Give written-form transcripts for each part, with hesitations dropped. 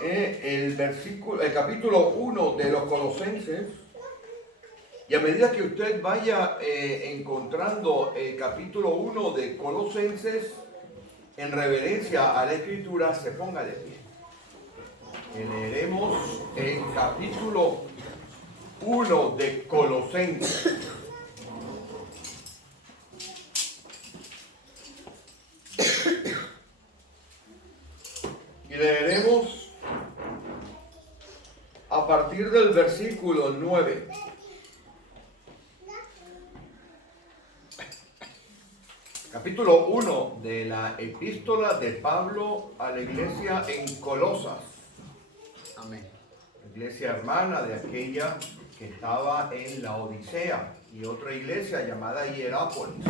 el capítulo 1 de los Colosenses, y a medida que usted vaya encontrando el capítulo 1 de Colosenses, en reverencia a la Escritura, se ponga de pie. Leeremos el capítulo 1 de Colosenses. Y leeremos a partir del versículo 9. Capítulo 1 de la epístola de Pablo a la iglesia en Colosas. Amén. Iglesia hermana de aquella que estaba en la Odisea y otra iglesia llamada Hierápolis.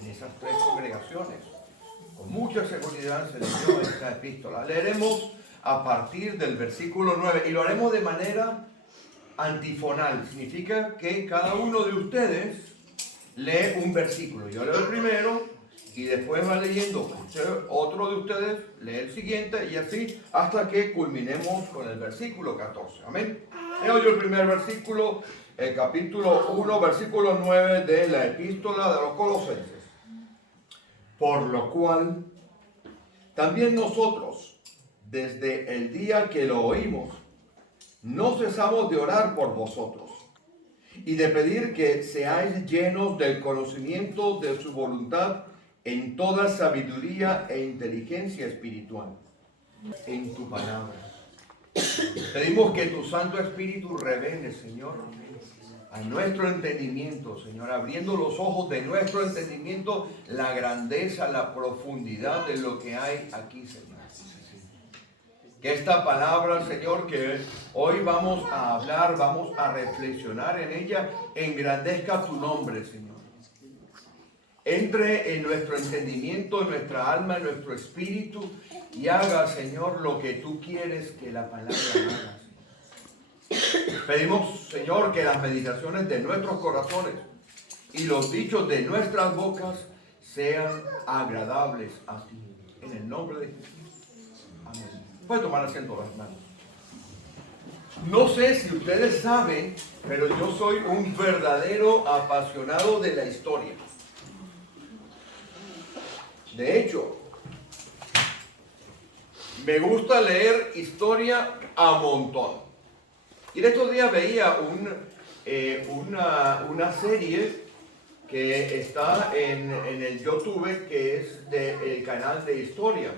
En esas tres congregaciones. Con mucha seguridad se leyó esta epístola. Leeremos a partir del versículo 9 y lo haremos de manera antifonal. Significa que cada uno de ustedes lee un versículo. Yo leo el primero y después va leyendo otro de ustedes, lee el siguiente y así hasta que culminemos con el versículo 14. Amén. Leo yo el primer versículo, el capítulo 1, versículo 9 de la epístola de los Colosenses. Por lo cual, también nosotros, desde el día que lo oímos, no cesamos de orar por vosotros y de pedir que seáis llenos del conocimiento de su voluntad en toda sabiduría e inteligencia espiritual, en tu palabra. Pedimos que tu Santo Espíritu revele, Señor, a nuestro entendimiento, Señor, abriendo los ojos de nuestro entendimiento, la grandeza, la profundidad de lo que hay aquí, Señor. Que esta palabra, Señor, que hoy vamos a hablar, vamos a reflexionar en ella, engrandezca tu nombre, Señor. Entre en nuestro entendimiento, en nuestra alma, en nuestro espíritu y haga, Señor, lo que tú quieres que la palabra haga. Pedimos, Señor, que las meditaciones de nuestros corazones y los dichos de nuestras bocas sean agradables a ti. En el nombre de Jesús. Amén. Puede tomar asiento, hermanos. No sé si ustedes saben, pero yo soy un verdadero apasionado de la historia. De hecho, me gusta leer historia a montón. Y en estos días veía una serie que está en el YouTube, que es del canal de historia.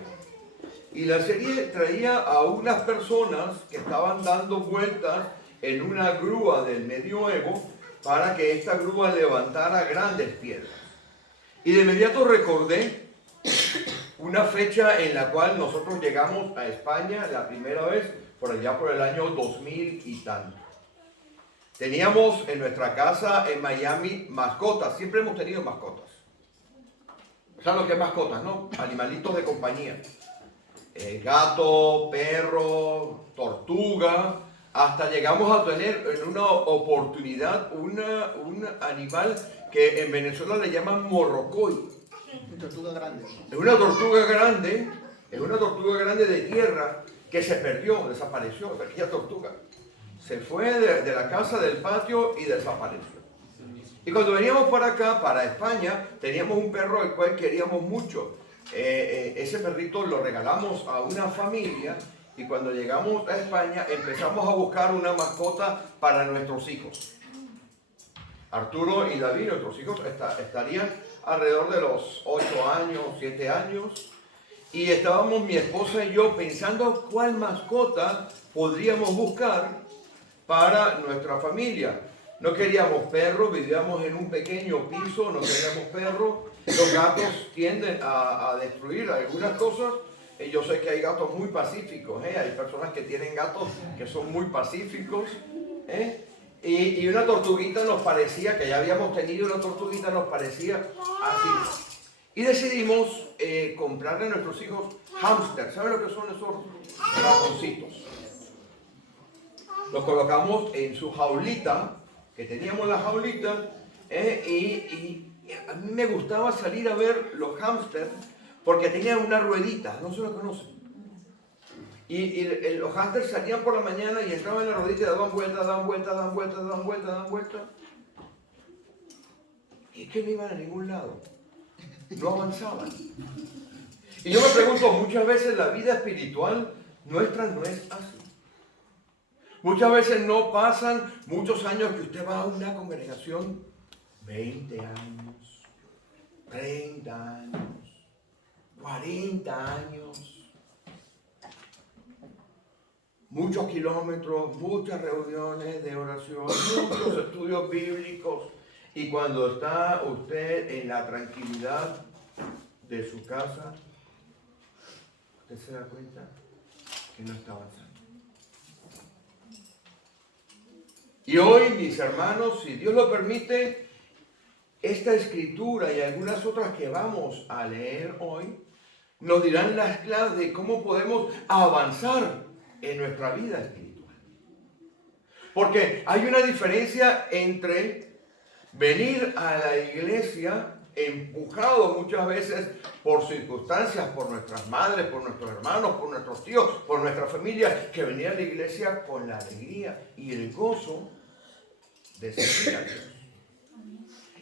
Y la serie traía a unas personas que estaban dando vueltas en una grúa del medioevo para que esta grúa levantara grandes piedras. Y de inmediato recordé una fecha en la cual nosotros llegamos a España la primera vez, por allá por el año 2000 y tanto. Teníamos en nuestra casa en Miami mascotas, siempre hemos tenido mascotas. ¿Saben lo que es mascotas, no? Animalitos de compañía. Gato, perro, tortuga, hasta llegamos a tener en una oportunidad un animal que en Venezuela le llaman morrocoy. Una tortuga grande. Es una tortuga grande de tierra que se perdió, desapareció, aquella tortuga. Se fue de la casa del patio y desapareció. Y cuando veníamos para acá, para España, teníamos un perro al cual queríamos mucho. Ese perrito lo regalamos a una familia y cuando llegamos a España empezamos a buscar una mascota para nuestros hijos. Arturo y David, nuestros hijos, estarían alrededor de los 8 años, 7 años. Y estábamos mi esposa y yo pensando cuál mascota podríamos buscar para nuestra familia. No queríamos perro, vivíamos en un pequeño piso, no queríamos perro. Los gatos tienden a destruir algunas cosas. Yo sé que hay gatos muy pacíficos, hay personas que tienen gatos que son muy pacíficos. Y una tortuguita nos parecía, que ya habíamos tenido una tortuguita, nos parecía así. Y decidimos comprarle a nuestros hijos hámster. ¿Saben lo que son esos ratoncitos? Los colocamos en su jaulita, que teníamos la jaulita, y a mí me gustaba salir a ver los hámsters porque tenían una ruedita, no se lo conocen. Y los hámsters salían por la mañana y entraban en la rodilla y daban vueltas, daban vueltas, daban vueltas, daban vueltas, daban vueltas. Y es que no iban a ningún lado. No avanzaban. Y yo me pregunto, muchas veces la vida espiritual nuestra no es así. Muchas veces no pasan muchos años que usted va a una congregación, 20 años, 30 años, 40 años. Muchos kilómetros, muchas reuniones de oración, muchos estudios bíblicos. Y cuando está usted en la tranquilidad de su casa, usted se da cuenta que no está avanzando. Y hoy, mis hermanos, si Dios lo permite, esta escritura y algunas otras que vamos a leer hoy, nos dirán las claves de cómo podemos avanzar en nuestra vida espiritual. Porque hay una diferencia entre venir a la iglesia empujado muchas veces por circunstancias, por nuestras madres, por nuestros hermanos, por nuestros tíos, por nuestra familia, que venir a la iglesia con la alegría y el gozo de servir a Dios.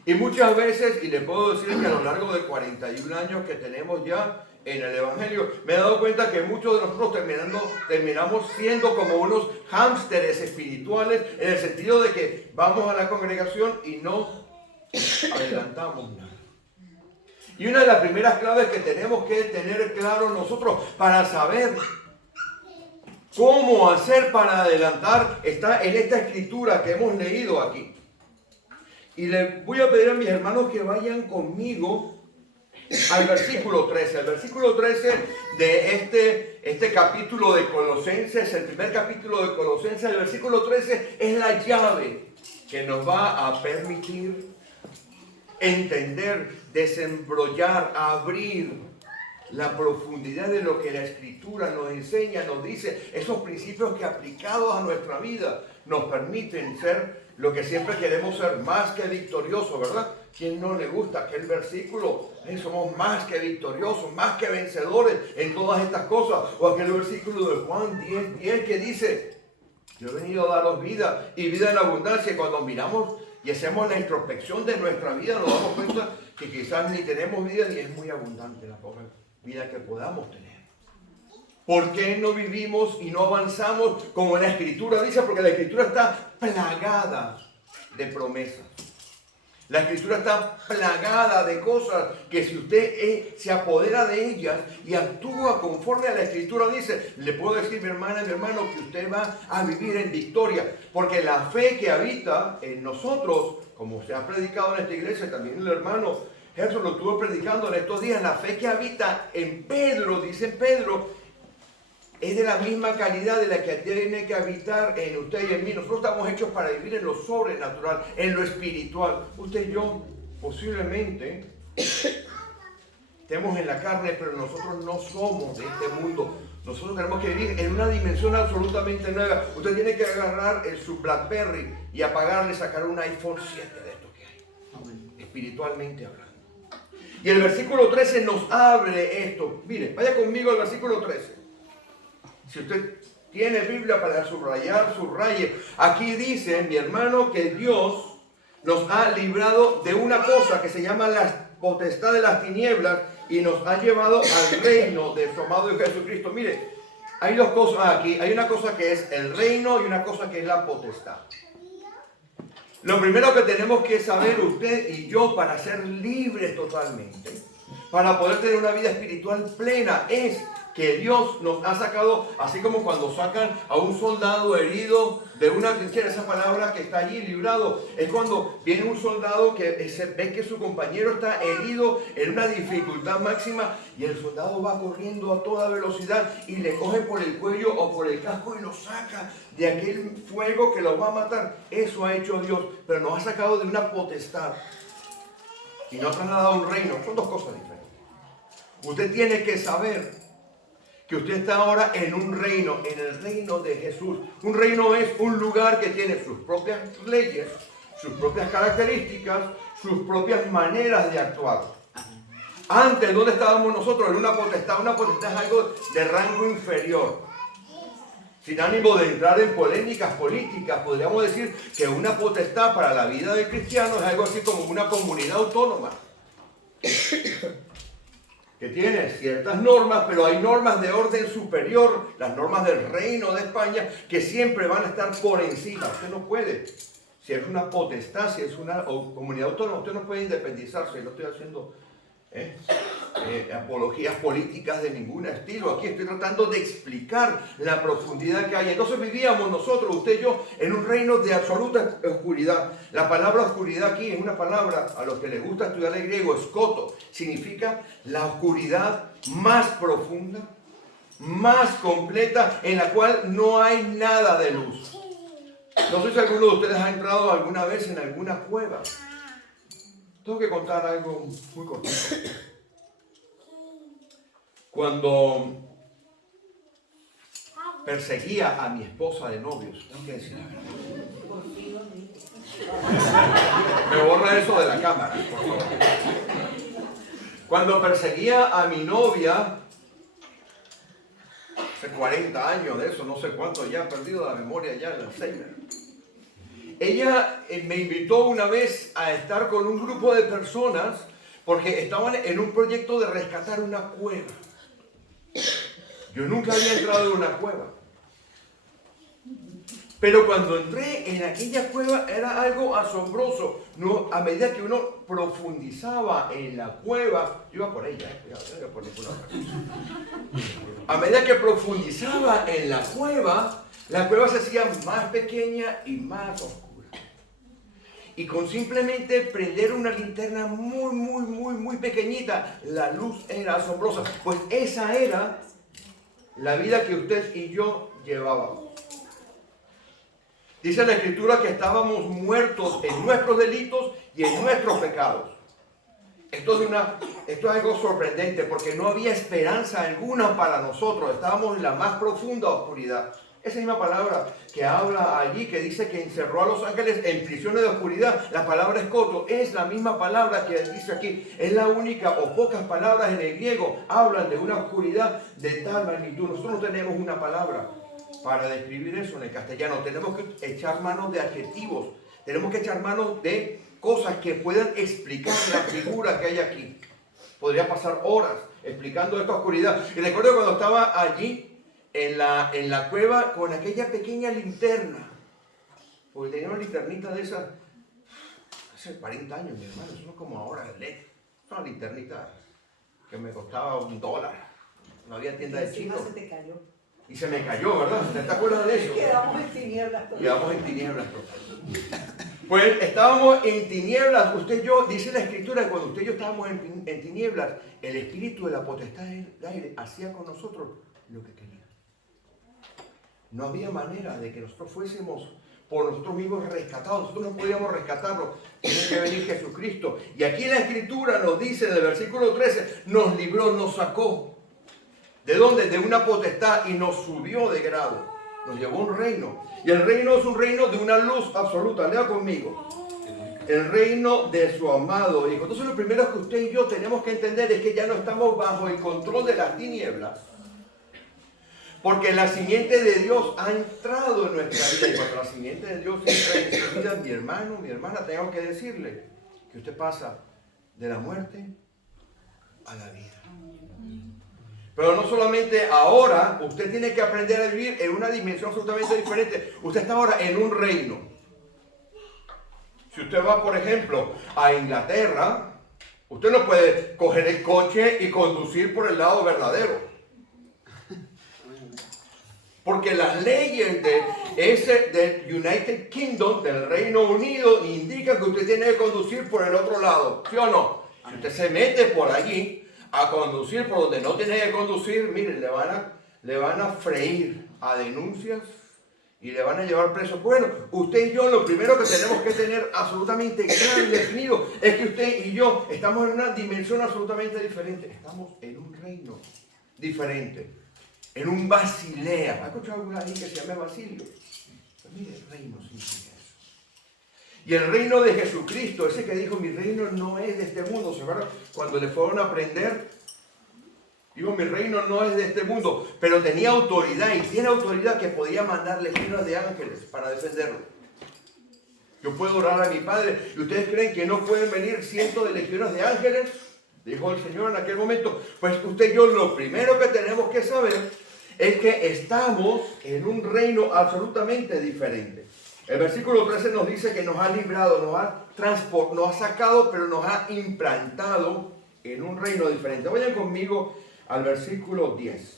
Y muchas veces, y le puedo decir que a lo largo de 41 años que tenemos ya en el Evangelio, me he dado cuenta que muchos de nosotros terminamos siendo como unos hámsteres espirituales, en el sentido de que vamos a la congregación y no adelantamos nada. Y una de las primeras claves que tenemos que tener claro nosotros para saber cómo hacer para adelantar está en esta escritura que hemos leído aquí. Y les voy a pedir a mis hermanos que vayan conmigo al versículo 13. El versículo 13 de este capítulo de Colosenses, el primer capítulo de Colosenses, el versículo 13 es la llave que nos va a permitir entender, desembrollar, abrir la profundidad de lo que la Escritura nos enseña, nos dice, esos principios que aplicados a nuestra vida nos permiten ser lo que siempre queremos ser, más que victoriosos, ¿verdad? ¿Quién no le gusta aquel versículo? Somos más que victoriosos, más que vencedores en todas estas cosas. O aquel versículo de Juan 10:10 que dice, yo he venido a daros vida y vida en abundancia. Y cuando miramos y hacemos la introspección de nuestra vida, nos damos cuenta que quizás ni tenemos vida ni es muy abundante la poca vida que podamos tener. ¿Por qué no vivimos y no avanzamos como la Escritura dice? Porque la Escritura está plagada de promesas. La Escritura está plagada de cosas que si usted se apodera de ellas y actúa conforme a la Escritura dice, le puedo decir, mi hermana y mi hermano, que usted va a vivir en victoria. Porque la fe que habita en nosotros, como se ha predicado en esta iglesia, también el hermano Gerson lo estuvo predicando en estos días, la fe que habita en Pedro, dice Pedro, es de la misma calidad de la que tiene que habitar en usted y en mí. Nosotros estamos hechos para vivir en lo sobrenatural, en lo espiritual. Usted y yo posiblemente estemos en la carne, pero nosotros no somos de este mundo. Nosotros tenemos que vivir en una dimensión absolutamente nueva. Usted tiene que agarrar su BlackBerry y apagarle, sacar un iPhone 7 de estos que hay, espiritualmente hablando. Y el versículo 13 nos abre esto. Mire, vaya conmigo al versículo 13. Si usted tiene Biblia para subrayar, subraye. Aquí dice, mi hermano, que Dios nos ha librado de una cosa que se llama la potestad de las tinieblas y nos ha llevado al reino de su amado Jesucristo. Mire, hay dos cosas aquí. Hay una cosa que es el reino y una cosa que es la potestad. Lo primero que tenemos que saber usted y yo para ser libres totalmente, para poder tener una vida espiritual plena, es que Dios nos ha sacado, así como cuando sacan a un soldado herido de una trinchera, esa palabra que está allí, librado, es cuando viene un soldado que se ve que su compañero está herido en una dificultad máxima y el soldado va corriendo a toda velocidad y le coge por el cuello o por el casco y lo saca de aquel fuego que lo va a matar. Eso ha hecho Dios, pero nos ha sacado de una potestad y nos ha dado un reino. Son dos cosas diferentes. Usted tiene que saber que usted está ahora en un reino, en el reino de Jesús. Un reino es un lugar que tiene sus propias leyes, sus propias características, sus propias maneras de actuar. Antes, ¿dónde estábamos nosotros? En una potestad. Una potestad es algo de rango inferior. Sin ánimo de entrar en polémicas políticas, podríamos decir que una potestad para la vida del cristiano es algo así como una comunidad autónoma. Que tiene ciertas normas, pero hay normas de orden superior, las normas del Reino de España, que siempre van a estar por encima. Usted no puede, si es una potestad, si es una comunidad autónoma, usted no puede independizarse. No estoy haciendo apologías políticas de ningún estilo. Aquí estoy tratando de explicar la profundidad que hay. Entonces vivíamos nosotros, usted y yo, en un reino de absoluta oscuridad. La palabra oscuridad aquí es una palabra, a los que les gusta estudiar el griego, escoto. Significa la oscuridad más profunda, más completa, en la cual no hay nada de luz. No sé si alguno de ustedes ha entrado alguna vez en alguna cueva. Tengo que contar algo muy cortito. Cuando perseguía a mi esposa de novios, tengo que decir la verdad. Me borra eso de la cámara, por favor. Cuando perseguía a mi novia, hace 40 años de eso, no sé cuánto ya, he perdido la memoria ya en Alzheimer. Ella me invitó una vez a estar con un grupo de personas porque estaban en un proyecto de rescatar una cueva. Yo nunca había entrado en una cueva. Pero cuando entré en aquella cueva era algo asombroso. No, a medida que uno profundizaba en la cueva, yo iba por ella, por ninguna otra. A medida que profundizaba en la cueva se hacía más pequeña y más oscura. Y con simplemente prender una linterna muy pequeñita, la luz era asombrosa. Pues esa era la vida que usted y yo llevábamos. Dice la Escritura que estábamos muertos en nuestros delitos y en nuestros pecados. Esto es algo sorprendente porque no había esperanza alguna para nosotros. Estábamos en la más profunda oscuridad. Esa misma palabra que habla allí, que dice que encerró a los ángeles en prisiones de oscuridad, la palabra escoto, es la misma palabra que dice aquí. Es la única o pocas palabras en el griego hablan de una oscuridad de tal magnitud. Nosotros no tenemos una palabra para describir eso en el castellano. Tenemos que echar manos de adjetivos. Tenemos que echar manos de cosas que puedan explicar la figura que hay aquí. Podría pasar horas explicando esta oscuridad. Y recuerdo cuando estaba allí en la cueva con aquella pequeña linterna, porque tenía una linternita de esas hace 40 años, mi hermano, eso no es como ahora el LED, una linternita que me costaba $1, no había tienda de chino. Se te cayó. Y se me cayó, ¿verdad? ¿Te acuerdas de eso? Quedamos en tinieblas todos. Quedamos en tinieblas todos. Pues estábamos en tinieblas, usted y yo, dice la Escritura, que cuando usted y yo estábamos en tinieblas, el espíritu de la potestad del aire hacía con nosotros lo que quería. No había manera de que nosotros fuésemos por nosotros mismos rescatados. Nosotros no podíamos rescatarlo. Tiene que venir Jesucristo. Y aquí la Escritura nos dice en el versículo 13, nos libró, nos sacó. ¿De dónde? De una potestad y nos subió de grado. Nos llevó a un reino. Y el reino es un reino de una luz absoluta. Lea conmigo. El reino de su amado Hijo. Entonces lo primero que usted y yo tenemos que entender es que ya no estamos bajo el control de las tinieblas. Porque la simiente de Dios ha entrado en nuestra vida. Y cuando la simiente de Dios entra en su vida, mi hermano, mi hermana, tengo que decirle que usted pasa de la muerte a la vida. Pero no solamente ahora, usted tiene que aprender a vivir en una dimensión absolutamente diferente. Usted está ahora en un reino. Si usted va, por ejemplo, a Inglaterra, usted no puede coger el coche y conducir por el lado verdadero. Porque las leyes del United Kingdom, del Reino Unido, indican que usted tiene que conducir por el otro lado. ¿Sí o no? Si usted se mete por allí a conducir por donde no tiene que conducir, miren, le van a freír a denuncias y le van a llevar preso. Bueno, usted y yo lo primero que tenemos que tener absolutamente claro y definido es que usted y yo estamos en una dimensión absolutamente diferente. Estamos en un reino diferente. En un Basilea. ¿Ha escuchado alguna vez que se llama Basilio? Pues mire, el reino significa eso. Y el reino de Jesucristo, ese que dijo, mi reino no es de este mundo. ¿Se acuerdan? Cuando le fueron a prender, Dijo, mi reino no es de este mundo, pero tenía autoridad y tiene autoridad que podía mandar legiones de ángeles para defenderlo. Yo puedo orar a mi Padre. ¿Y ustedes creen que no pueden venir cientos de legiones de ángeles? Dijo el Señor en aquel momento. Pues usted y yo lo primero que tenemos que saber es que estamos en un reino absolutamente diferente. El versículo 13 nos dice que nos ha librado, nos ha sacado, pero nos ha implantado en un reino diferente. Vayan conmigo al versículo 10.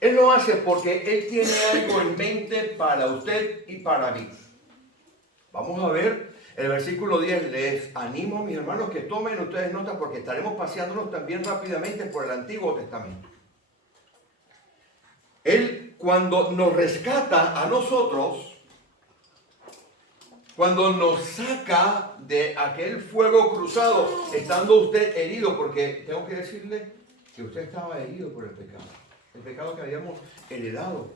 Él lo hace porque Él tiene algo en mente para usted y para mí. Vamos a ver el versículo 10. Les animo, mis hermanos, que tomen ustedes notas porque estaremos paseándonos también rápidamente por el Antiguo Testamento. Él, cuando nos rescata a nosotros, cuando nos saca de aquel fuego cruzado, estando usted herido, porque tengo que decirle que usted estaba herido por el pecado que habíamos heredado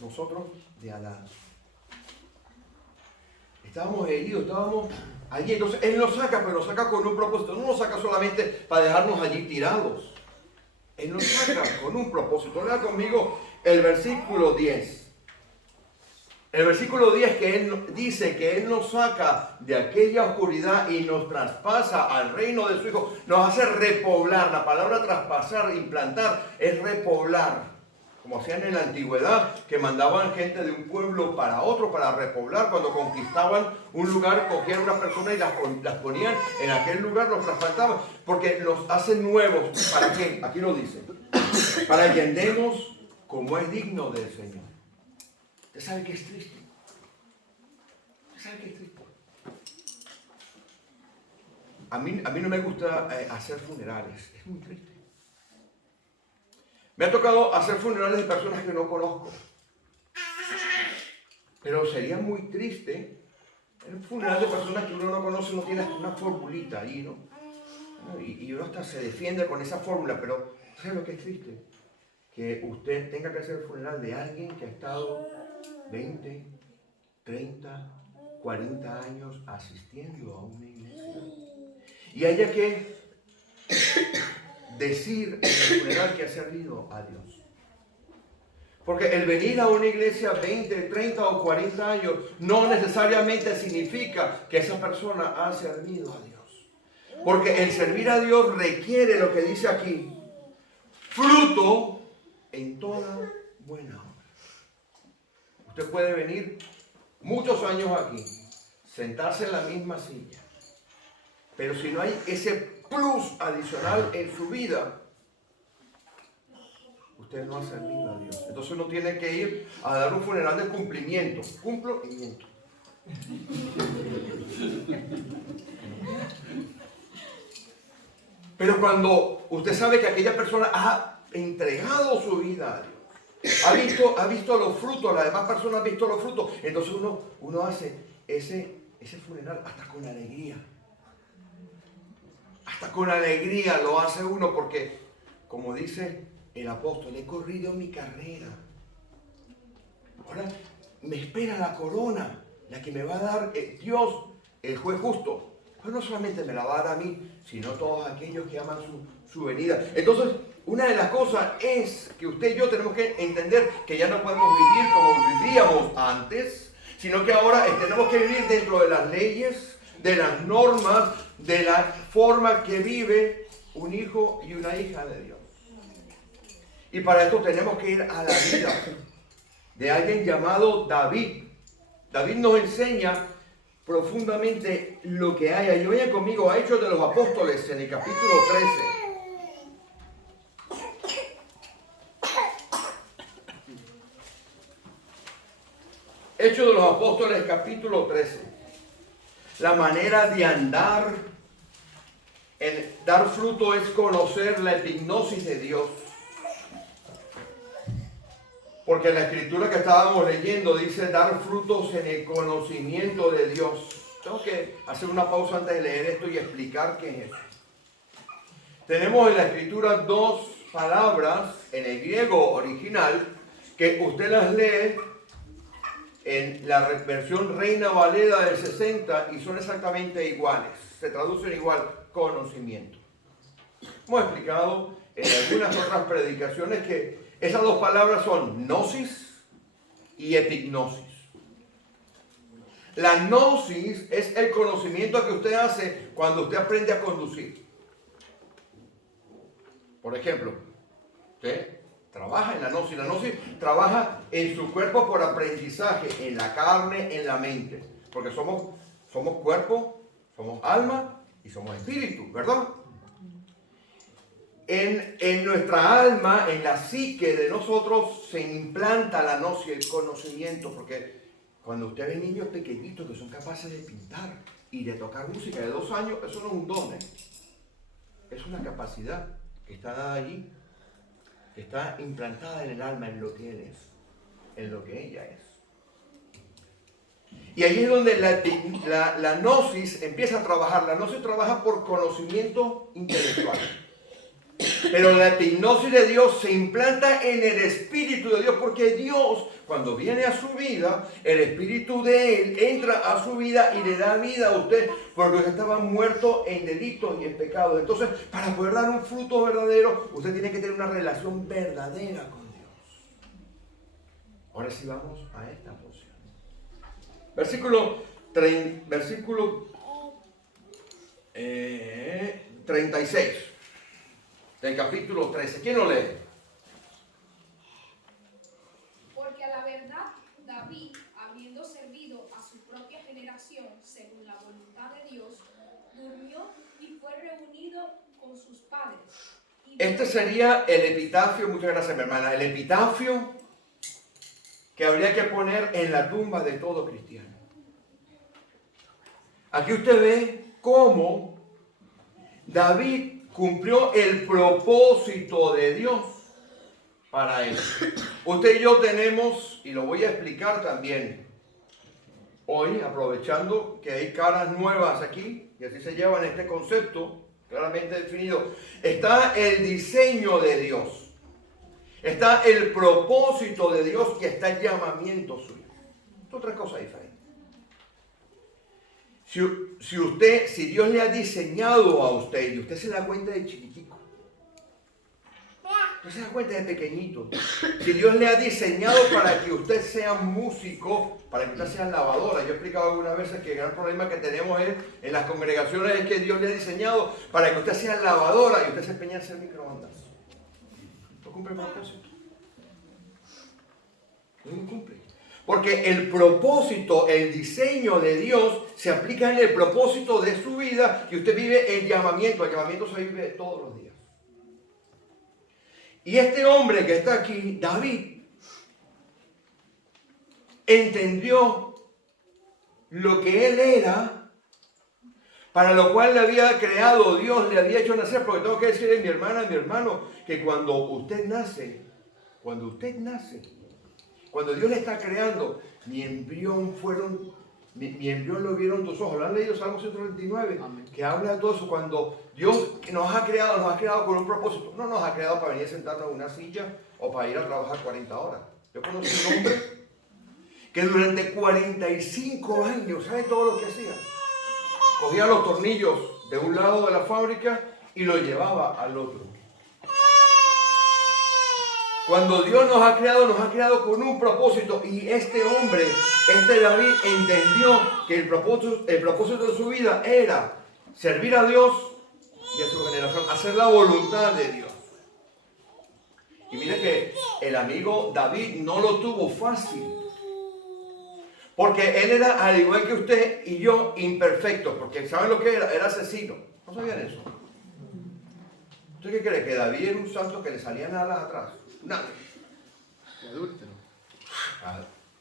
nosotros de Adán. Estábamos heridos, estábamos allí. Entonces Él nos saca, pero nos saca con un propósito. No nos saca solamente para dejarnos allí tirados. Él nos saca con un propósito. Lea conmigo el versículo 10. El versículo 10 que Él dice que Él nos saca de aquella oscuridad y nos traspasa al reino de su Hijo. Nos hace repoblar. La palabra traspasar, implantar, es repoblar. Como hacían en la antigüedad, que mandaban gente de un pueblo para otro para repoblar. Cuando conquistaban un lugar, cogían una persona y las ponían en aquel lugar, los trasplantaban. Porque los hacen nuevos. ¿Para qué? Aquí lo dice. Para que andemos como es digno del Señor. ¿Usted sabe que es triste? ¿Usted sabe que es triste? A mí no me gusta hacer funerales. Es muy triste. Me ha tocado hacer funerales de personas que no conozco. Pero sería muy triste. Un funeral de personas que uno no conoce no tiene una formulita ahí, ¿no? Y uno hasta se defiende con esa fórmula, pero ¿sabe lo que es triste? Que usted tenga que hacer el funeral de alguien que ha estado 20, 30, 40 años asistiendo a una iglesia. Y haya que decir en el funeral que ha servido a Dios. Porque el venir a una iglesia 20, 30 o 40 años no necesariamente significa que esa persona ha servido a Dios. Porque el servir a Dios requiere lo que dice aquí, fruto en toda buena obra. Usted puede venir muchos años aquí, sentarse en la misma silla, pero si no hay ese plus adicional en su vida, usted no ha servido a Dios. Entonces uno tiene que ir a dar un funeral de cumplimiento. Cumplo y miento. Pero cuando usted sabe que aquella persona ha entregado su vida a Dios, ha visto los frutos, las demás personas han visto los frutos, entonces uno hace ese funeral hasta con alegría. Hasta con alegría lo hace uno porque, como dice el apóstol, he corrido mi carrera. Ahora me espera la corona, la que me va a dar Dios, el juez justo. Pues no solamente me la va a dar a mí, sino a todos aquellos que aman su venida. Entonces, una de las cosas es que usted y yo tenemos que entender que ya no podemos vivir como vivíamos antes, sino que ahora tenemos que vivir dentro de las leyes, de las normas, de la forma que vive un hijo y una hija de Dios. Y para esto tenemos que ir a la vida de alguien llamado David. David nos enseña profundamente lo que hay ahí. Vayan conmigo a Hechos de los Apóstoles en el capítulo 13. Hechos de los Apóstoles, capítulo 13. La manera de andar, en dar fruto es conocer la epignosis de Dios. Porque la escritura que estábamos leyendo dice dar frutos en el conocimiento de Dios. Tengo que hacer una pausa antes de leer esto y explicar qué es eso. Tenemos en la escritura dos palabras en el griego original que usted las lee en la versión Reina Valera del 60 y son exactamente iguales. Se traducen igual, conocimiento. Hemos explicado en algunas otras predicaciones que esas dos palabras son gnosis y epignosis. La gnosis es el conocimiento que usted hace cuando usted aprende a conducir. Por ejemplo, usted trabaja en la gnosis. La gnosis trabaja en su cuerpo por aprendizaje, en la carne, en la mente. Porque somos cuerpo, somos alma y somos espíritu, ¿verdad? En nuestra alma, en la psique de nosotros, se implanta la gnosis, el conocimiento, porque cuando usted ve niños pequeñitos que son capaces de pintar y de tocar música de 2 años, eso no es un don, es una capacidad que está dada allí, que está implantada en el alma, en lo que él es, en lo que ella es. Y ahí es donde la gnosis empieza a trabajar. La gnosis trabaja por conocimiento intelectual. Pero la epignosis de Dios se implanta en el Espíritu de Dios, porque Dios, cuando viene a su vida, el Espíritu de Él entra a su vida y le da vida a usted, porque usted estaba muerto en delitos y en pecados. Entonces, para poder dar un fruto verdadero, usted tiene que tener una relación verdadera con Dios. Ahora sí vamos a esta porción. Versículo 36 del capítulo 13. ¿Quién lo lee? Porque a la verdad, David, habiendo servido a su propia generación según la voluntad de Dios, durmió y fue reunido con sus padres. Este sería el epitafio, muchas gracias mi hermana, el epitafio que habría que poner en la tumba de todo cristiano. Aquí usted ve cómo David cumplió el propósito de Dios para él. Usted y yo tenemos, y lo voy a explicar también hoy, aprovechando que hay caras nuevas aquí, y así se llevan este concepto claramente definido. Está el diseño de Dios, está el propósito de Dios y está el llamamiento suyo. Es otra cosa diferente. Si Dios le ha diseñado a usted y usted se da cuenta de chiquitico, usted se da cuenta de pequeñito, si Dios le ha diseñado para que usted sea músico, para que usted sea lavadora, yo he explicado algunas veces que el gran problema que tenemos en las congregaciones es que Dios le ha diseñado para que usted sea lavadora y usted se empeña en hacer microondas. ¿No cumple el propósito? No cumple. Porque el propósito, el diseño de Dios se aplica en el propósito de su vida y usted vive el llamamiento. El llamamiento se vive todos los días. Y este hombre que está aquí, David, entendió lo que él era, para lo cual le había creado Dios, le había hecho nacer. Porque tengo que decirle a mi hermana, a mi hermano, que cuando usted nace, cuando Dios le está creando, mi embrión lo vieron tus ojos. ¿Lo han leído? Salmo 139, que habla de todo eso. Cuando Dios nos ha creado con un propósito. No nos ha creado para venir a sentarnos en una silla o para ir a trabajar 40 horas. Yo conocí un hombre que durante 45 años, ¿sabe todo lo que hacía? Cogía los tornillos de un lado de la fábrica y los llevaba al otro. Cuando Dios nos ha creado con un propósito. Y este hombre, David, entendió que el propósito de su vida era servir a Dios y a su generación, hacer la voluntad de Dios. Y mire que el amigo David no lo tuvo fácil. Porque él era, al igual que usted y yo, imperfecto. Porque ¿saben lo que era? Era asesino. ¿No sabían eso? ¿Usted qué cree? ¿Que David era un santo que le salían alas atrás? Nada. Adúltero.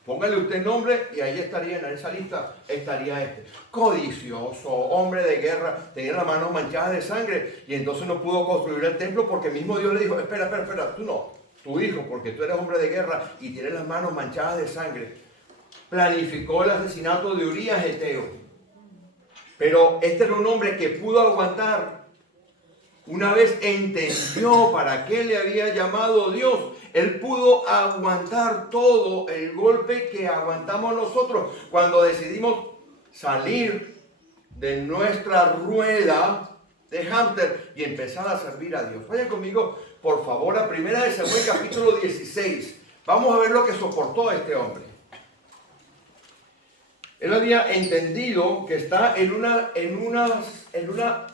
Póngale usted nombre y ahí estaría, en esa lista estaría este. Codicioso, hombre de guerra, tenía las manos manchadas de sangre y entonces no pudo construir el templo porque mismo Dios le dijo, espera, tú no, tu hijo, porque tú eres hombre de guerra y tienes las manos manchadas de sangre. Planificó el asesinato de Urías Eteo. Pero este era un hombre que pudo aguantar. Una vez entendió para qué le había llamado Dios, él pudo aguantar todo el golpe que aguantamos nosotros cuando decidimos salir de nuestra rueda de hámster y empezar a servir a Dios. Vayan conmigo por favor, a 1 Samuel capítulo 16. Vamos a ver lo que soportó este hombre. Él había entendido que está en una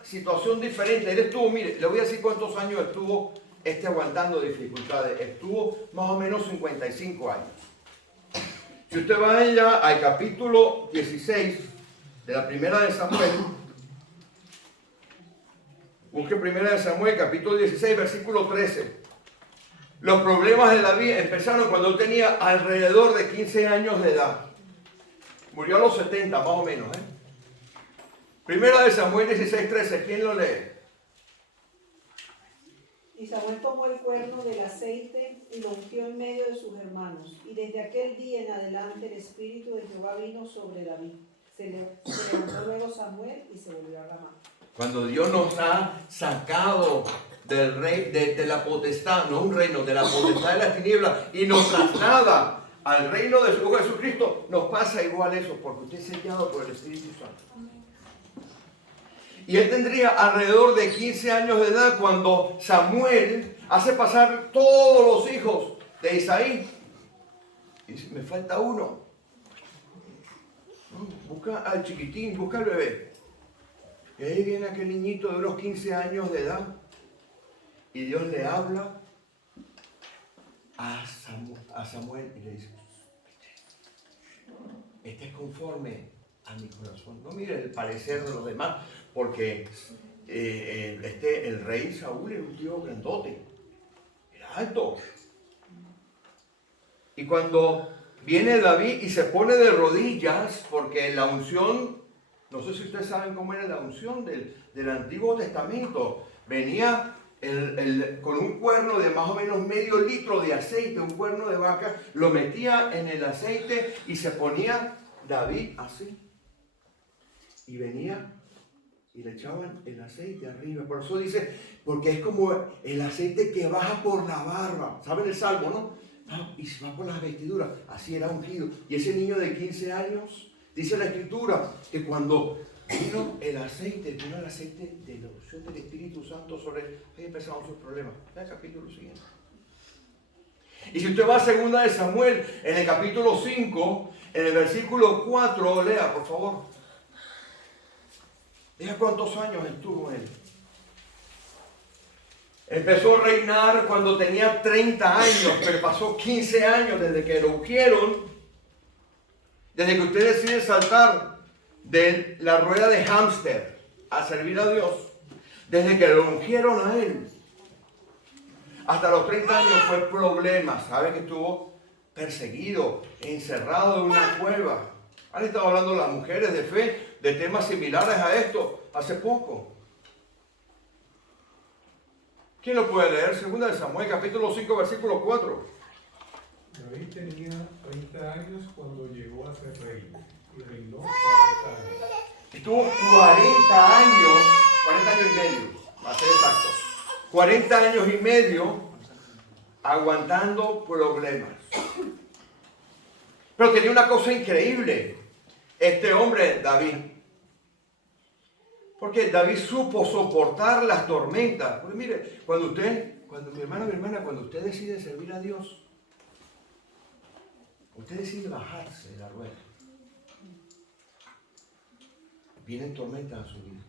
situación diferente. Él estuvo, mire, le voy a decir cuántos años estuvo aguantando dificultades. Estuvo más o menos 55 años. Si usted va allá al capítulo 16 de la primera de Samuel, busque primera de Samuel, capítulo 16, versículo 13. Los problemas de David empezaron cuando él tenía alrededor de 15 años de edad. Murió a los 70, más o menos. Primera de Samuel 16, 13. ¿Quién lo lee? Y Samuel tomó el cuerno del aceite y lo ungió en medio de sus hermanos. Y desde aquel día en adelante el Espíritu de Jehová vino sobre David. Se levantó luego Samuel y se volvió a Ramá. Cuando Dios nos ha sacado del rey, de la potestad, no un reino, de la potestad de las tinieblas, y nos traslada al reino de su Hijo Jesucristo, nos pasa igual eso, porque usted es sellado por el Espíritu Santo. Y él tendría alrededor de 15 años de edad cuando Samuel hace pasar todos los hijos de Isaí. Y dice, me falta uno. Busca al chiquitín, busca al bebé. Y ahí viene aquel niñito de unos 15 años de edad. Y Dios le habla a Samuel y le dice, este es conforme a mi corazón. No mire el parecer de los demás, porque el rey Saúl era un tío grandote, era alto. Y cuando viene David y se pone de rodillas, porque la unción, no sé si ustedes saben cómo era la unción del Antiguo Testamento, venía con un cuerno de más o menos medio litro de aceite, un cuerno de vaca, lo metía en el aceite y se ponía David así. Y venía y le echaban el aceite arriba. Por eso dice, porque es como el aceite que baja por la barba. ¿Saben el salmo, no? Y se va por las vestiduras. Así era ungido. Y ese niño de 15 años, dice la Escritura, que cuando vino el aceite de la unción del Espíritu Santo sobre él, ahí empezaron sus problemas. Ve el capítulo siguiente. Y si usted va a 2 de Samuel, en el capítulo 5, en el versículo 4, lea, por favor. Vea cuántos años estuvo él. Empezó a reinar cuando tenía 30 años, pero pasó 15 años desde que lo ungieron, desde que usted decide saltar de la rueda de hámster a servir a Dios, desde que lo ungieron a él, hasta los 30 años fue problema. ¿Sabe que estuvo perseguido, encerrado en una cueva? Han estado hablando las mujeres de fe de temas similares a esto hace poco. ¿Quién lo puede leer? 2 de Samuel, capítulo 5, versículo 4. David tenía 30 años cuando llegó a ser rey y reinó 40 años. Estuvo 40 años y medio, para ser exacto. 40 años y medio aguantando problemas. Pero tenía una cosa increíble, este hombre David. Porque David supo soportar las tormentas. Porque mire, cuando mi hermana, cuando usted decide servir a Dios, usted decide bajarse de la rueda. Vienen tormentas a su vida.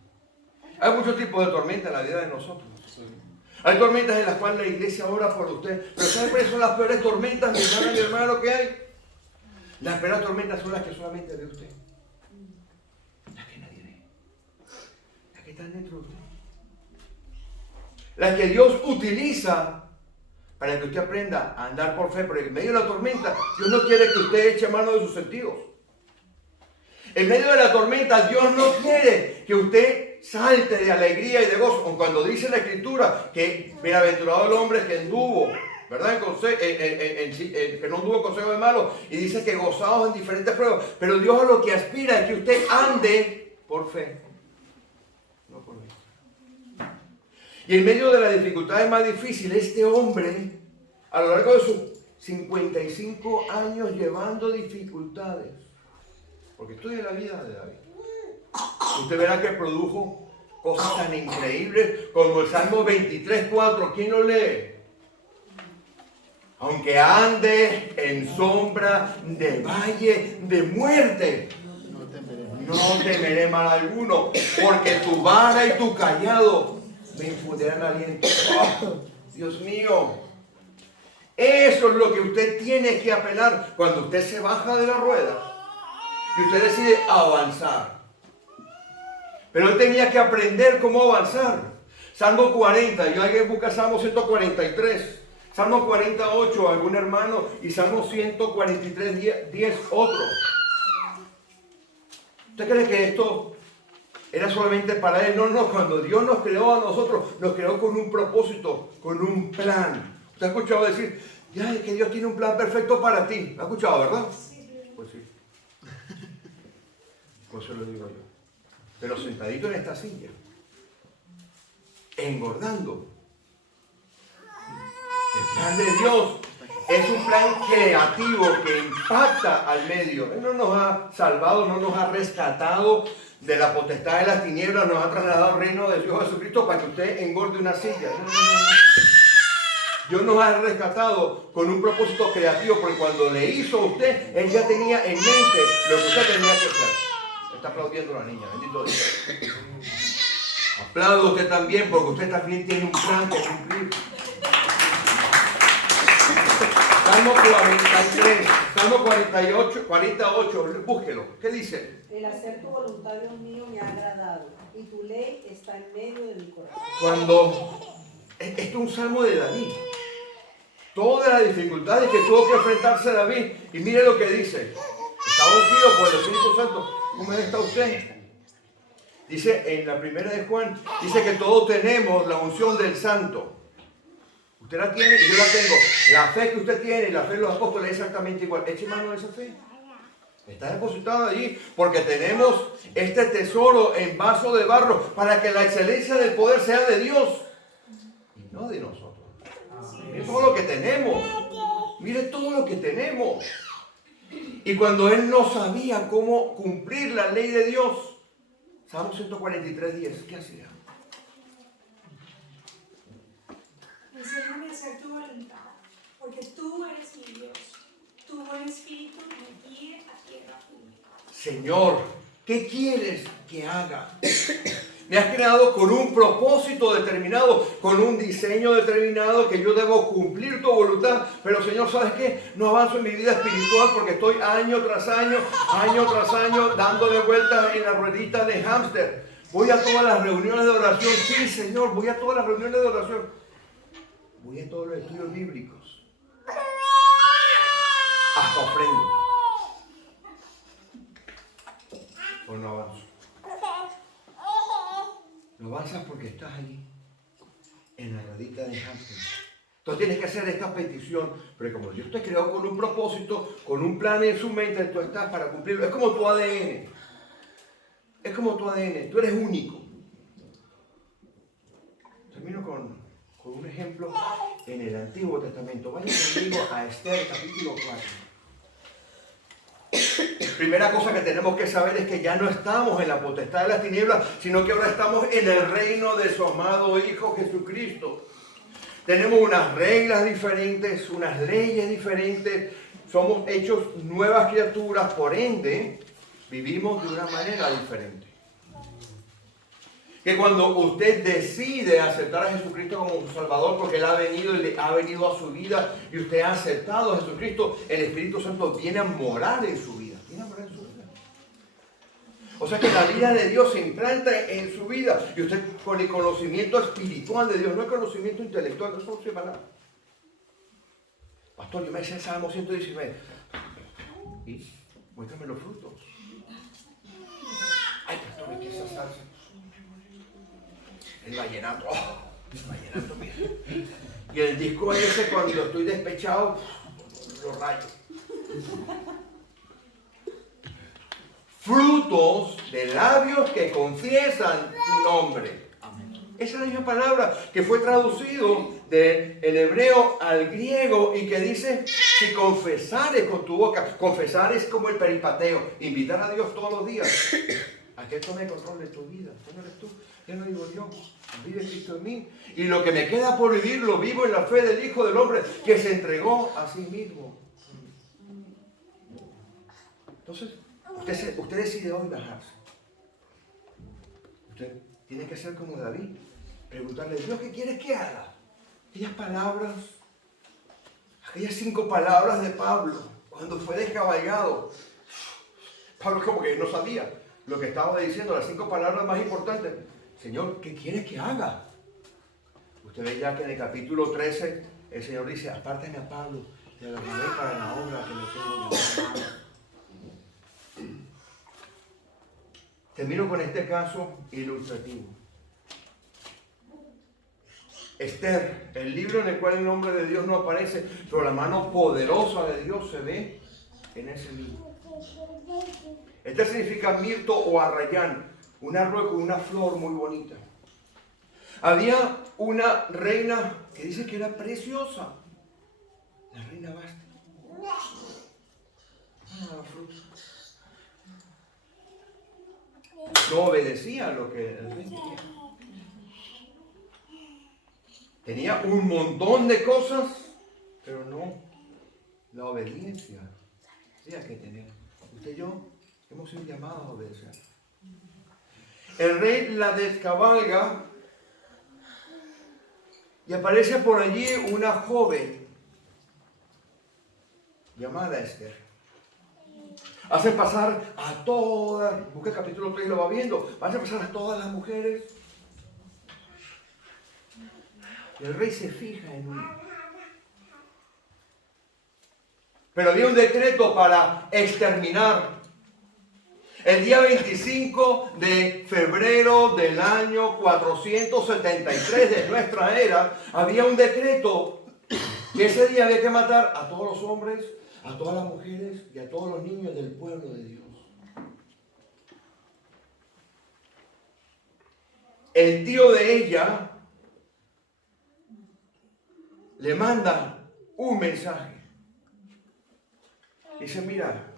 Hay muchos tipos de tormentas en la vida de nosotros. Hay tormentas en las cuales la iglesia ora por usted. Pero ¿saben cuáles son las peores tormentas, mi hermana, lo que hay? Las peores tormentas son las que solamente ve usted. Las que nadie ve. Las que están dentro de usted. Las que Dios utiliza para que usted aprenda a andar por fe. Porque en medio de la tormenta, Dios no quiere que usted eche mano de sus sentidos. En medio de la tormenta, Dios no quiere que usted salte de alegría y de gozo. Cuando dice la Escritura que bienaventurado el hombre que anduvo, ¿verdad? Que no anduvo consejo de malos, y dice que gozados en diferentes pruebas. Pero Dios a lo que aspira es que usted ande por fe, no por vista. Y en medio de las dificultades más difíciles, este hombre, a lo largo de sus 55 años llevando dificultades, porque estudia la vida de David, usted verá que produjo cosas tan increíbles como el Salmo 23:4. ¿Quién lo lee? Aunque ande en sombra de valle de muerte, no temeré mal alguno, porque tu vara y tu callado me infundirán aliento. ¡Oh, Dios mío! Eso es lo que usted tiene que apelar cuando usted se baja de la rueda y usted decide avanzar. Pero él tenía que aprender cómo avanzar. Salmo 40, yo alguien busca Salmo 143, Salmo 48, algún hermano, y Salmo 143, 10, otro. ¿Usted cree que esto era solamente para él? No, no, cuando Dios nos creó a nosotros, nos creó con un propósito, con un plan. ¿Usted ha escuchado decir, ya es que Dios tiene un plan perfecto para ti? ¿Lo ha escuchado, verdad? Pues sí. Pues se lo digo yo. Pero sentadito en esta silla, engordando. El plan de Dios es un plan creativo que impacta al medio. Él no nos ha salvado, no nos ha rescatado de la potestad de las tinieblas, nos ha trasladado al reino de Dios Jesucristo para que usted engorde una silla. No, no, no. Dios nos ha rescatado con un propósito creativo, porque cuando le hizo a usted, Él ya tenía en mente lo que usted tenía que hacer. Está aplaudiendo la niña, bendito Dios. Aplaudo usted también, porque usted también tiene un plan que cumplir. Salmo 43, Salmo 48, búsquelo. ¿Qué dice? El hacer tu voluntad, Dios mío, me ha agradado, y tu ley está en medio de mi corazón. Esto es un salmo de David. Todas las dificultades que tuvo que enfrentarse David. Y mire lo que dice. Está ungido por el Espíritu Santo. ¿Cómo está usted? Dice en la primera de Juan, dice que todos tenemos la unción del Santo. Usted la tiene y yo la tengo. La fe que usted tiene y la fe de los apóstoles es exactamente igual. Eche mano de esa fe. Está depositada allí porque tenemos este tesoro en vaso de barro para que la excelencia del poder sea de Dios y no de nosotros. Mire todo lo que tenemos. Mire todo lo que tenemos. Y cuando él no sabía cómo cumplir la ley de Dios, Salmo 143:10, ¿qué hacía? Enséñame a hacer tu voluntad, porque tú eres mi Dios. Tu buen espíritu me guíe a tierra firme. Señor, ¿qué quieres que haga? Me has creado con un propósito determinado, con un diseño determinado que yo debo cumplir tu voluntad. Pero Señor, ¿sabes qué? No avanzo en mi vida espiritual porque estoy año tras año, dándole vueltas en la ruedita de hámster. Voy a todas las reuniones de oración. Sí, Señor, voy a todas las reuniones de oración. Voy a todos los estudios bíblicos. Hasta ofrendo. O no avanzo. No avanzas porque estás allí, en la ruedita de hámster. Entonces tienes que hacer esta petición, pero como Dios te creó con un propósito, con un plan en su mente, tú estás para cumplirlo. Es como tu ADN. Es como tu ADN. Tú eres único. Termino con un ejemplo en el Antiguo Testamento. Vaya conmigo a Esther, capítulo 4. Primera cosa que tenemos que saber es que ya no estamos en la potestad de las tinieblas, sino que ahora estamos en el reino de su amado Hijo Jesucristo. Tenemos unas reglas diferentes, unas leyes diferentes, somos hechos nuevas criaturas, por ende, vivimos de una manera diferente. Que cuando usted decide aceptar a Jesucristo como su Salvador, porque Él ha venido y le ha venido a su vida, y usted ha aceptado a Jesucristo, el Espíritu Santo viene a morar en su vida. Viene a morar en su vida. O sea que la vida de Dios se implanta en su vida. Y usted con el conocimiento espiritual de Dios, no el conocimiento intelectual, no solo sepa nada. Pastor, yo me hice el Salmo 119. Y muéstrame los frutos. Ay, pastor, ¿qué es esa salsa? El vallenato, mira. Y el disco ese, cuando estoy despechado, lo rayo. Frutos de labios que confiesan tu nombre. Esa es la misma palabra que fue traducido del hebreo al griego y que dice, si confesares con tu boca, confesar es como el peripateo, invitar a Dios todos los días a que Él tome control de tu vida. ¿Cómo eres tú? Ya no vivo yo, vive Cristo en mí. Y lo que me queda por vivir, lo vivo en la fe del Hijo del Hombre que se entregó a sí mismo. Entonces, usted decide hoy bajarse. Usted tiene que ser como David. Preguntarle, Dios, ¿qué quieres que haga? Aquellas palabras, aquellas 5 palabras de Pablo, cuando fue descaballado. Pablo como que no sabía lo que estaba diciendo, las 5 palabras más importantes. Señor, ¿qué quieres que haga? Usted ve ya que en el capítulo 13 el Señor dice, apártame a Pablo, te lo mandé para la obra que le tengo yo. Termino con este caso ilustrativo. Esther, el libro en el cual el nombre de Dios no aparece, pero la mano poderosa de Dios se ve en ese libro. Esther significa mirto o arrayán, un árbol con una flor muy bonita. Había una reina que dice que era preciosa, la reina Basti. No obedecía a lo que el rey quería. Tenía un montón de cosas, pero no la obediencia. Tenía que tener. Usted y yo hemos sido llamados a obedecer. El rey la descabalga y aparece por allí una joven llamada Esther. Hacen pasar a todas, busca el capítulo 3 y lo va viendo, hacen pasar a todas las mujeres. Y el rey se fija en una. Pero había un decreto para exterminar. El día 25 de febrero del año 473 de nuestra era, había un decreto que ese día había que matar a todos los hombres, a todas las mujeres y a todos los niños del pueblo de Dios. El tío de ella le manda un mensaje. Dice, mira,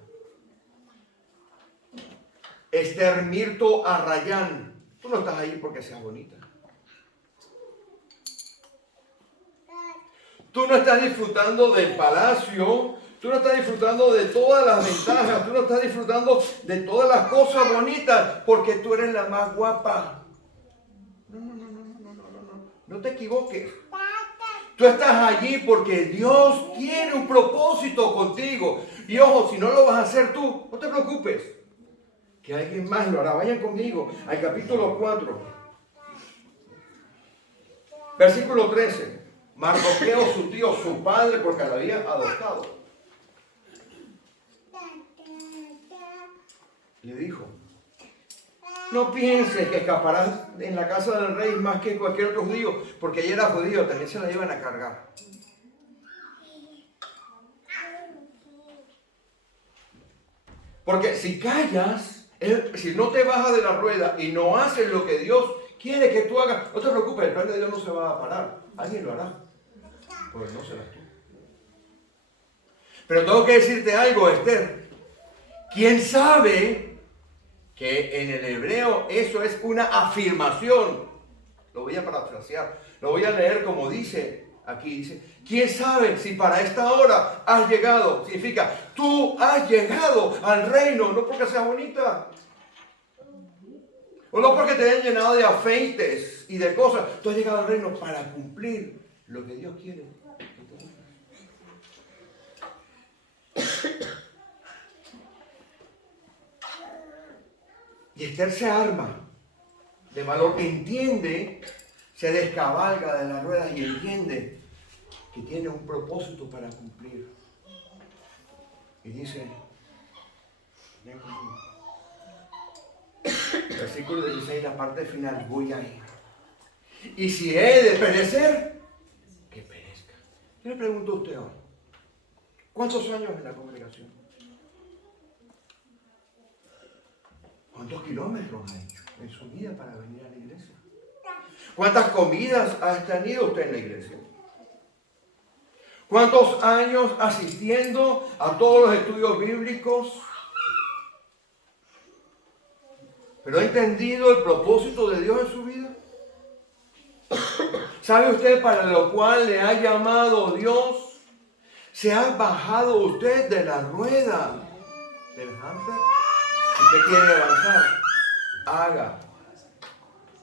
Esther Mirto Arrayán, tú no estás ahí porque seas bonita. Tú no estás disfrutando del palacio, tú no estás disfrutando de todas las ventajas, tú no estás disfrutando de todas las cosas bonitas porque tú eres la más guapa. No te equivoques. Tú estás allí porque Dios tiene un propósito contigo. Y ojo, si no lo vas a hacer tú, no te preocupes, que alguien más lo hará. Vayan conmigo al capítulo 4, versículo 13. Mardoqueo, su tío, su padre, porque la había adoptado, le dijo, no pienses que escaparás en la casa del rey más que cualquier otro judío, porque ella era judío, también se la iban a cargar. Porque si callas, si no te bajas de la rueda y no haces lo que Dios quiere que tú hagas, no te preocupes, el plan de Dios no se va a parar. Alguien lo hará, pues no serás tú. Pero tengo que decirte algo, Esther. ¿Quién sabe que en el hebreo eso es una afirmación? Lo voy a parafrasear, lo voy a leer como dice aquí. Dice, ¿quién sabe si para esta hora has llegado? Significa, tú has llegado al reino, no porque seas bonita, o no porque te hayan llenado de afeites y de cosas. Tú has llegado al reino para cumplir lo que Dios quiere. Y Esther se arma de valor, entiende, se descabalga de las ruedas y entiende que tiene un propósito para cumplir. Y dice, ven conmigo. Versículo 16, la parte final, voy a ir. Y si he de perecer, que perezca. Yo le pregunto a usted ahora, ¿cuántos años en la congregación? ¿Cuántos kilómetros ha hecho en su vida para venir a la iglesia? ¿Cuántas comidas ha tenido usted en la iglesia? ¿Cuántos años asistiendo a todos los estudios bíblicos? ¿Pero ha entendido el propósito de Dios en su vida? ¿Sabe usted para lo cual le ha llamado Dios? ¿Se ha bajado usted de la rueda del hámster? Si usted quiere avanzar, haga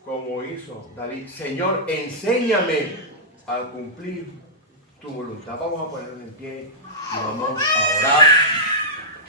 como hizo David. Señor, enséñame a cumplir tu voluntad. Vamos a ponernos en pie y vamos a orar.